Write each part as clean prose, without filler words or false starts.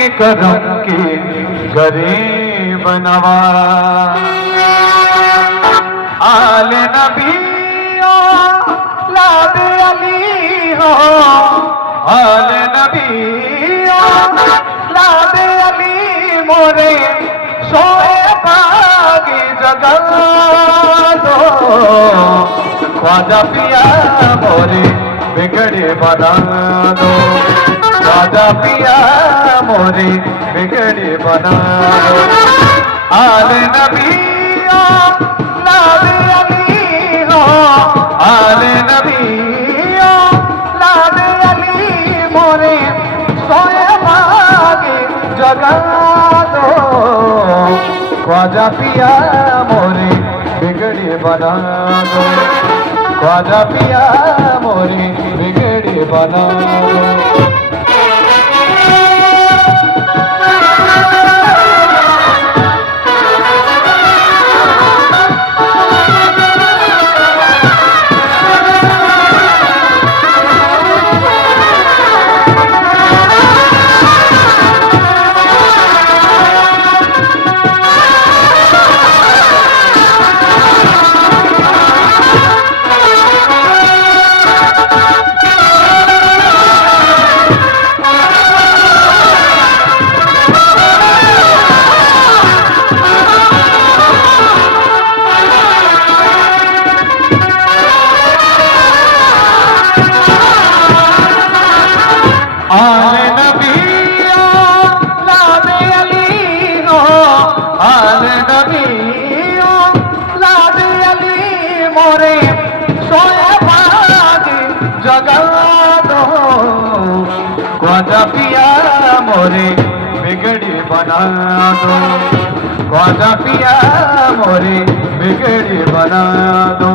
के करम के गरीब नवाज। आले नबी लादे अली हो, आले नबी लादे अली मोरे सोए बागी जगह दो। ख्वाजा पिया मोरे बिगड़े बना दो, ख्वाजा पिया मोरे बिगड़े बना दो। आले नबी लादे अली हो, आले नबी लादे अली मोरे सोए बागे जगा दो। ख्वाजा पिया मोरे बिगड़े बना दो, ख्वाजा पिया मोरे बिगड़े बना दो। आले नबी लादे अली हो, आले नबी लादे अली मोरे सोए बागी जगा दो। ख्वाजा पिया मोरे बिगड़ी बना दो, ख्वाजा पिया मोरे बिगड़ी बना दो।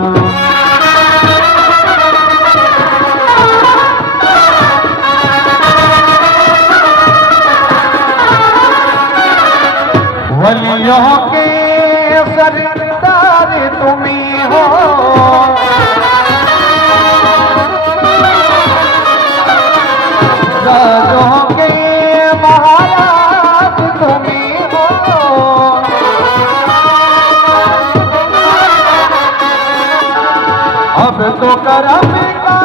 वलियों के सरदार तुम्ही हो, राजों के महाराज तुम्ही हो। अब तो करम का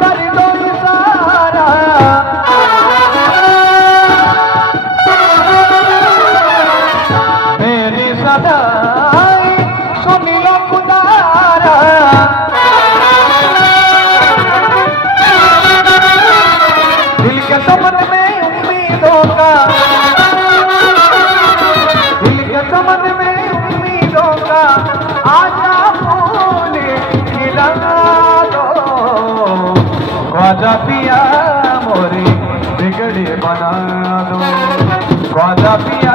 कर दो सारा, सदाई सुनियो खुदारा। दिल के समन में उम्मीदों का, दिल के समन में उम्मीदों का आजा फूल खिला दो। ख्वाजा पिया मोरे बिगड़े बना दो, ख्वाजा पिया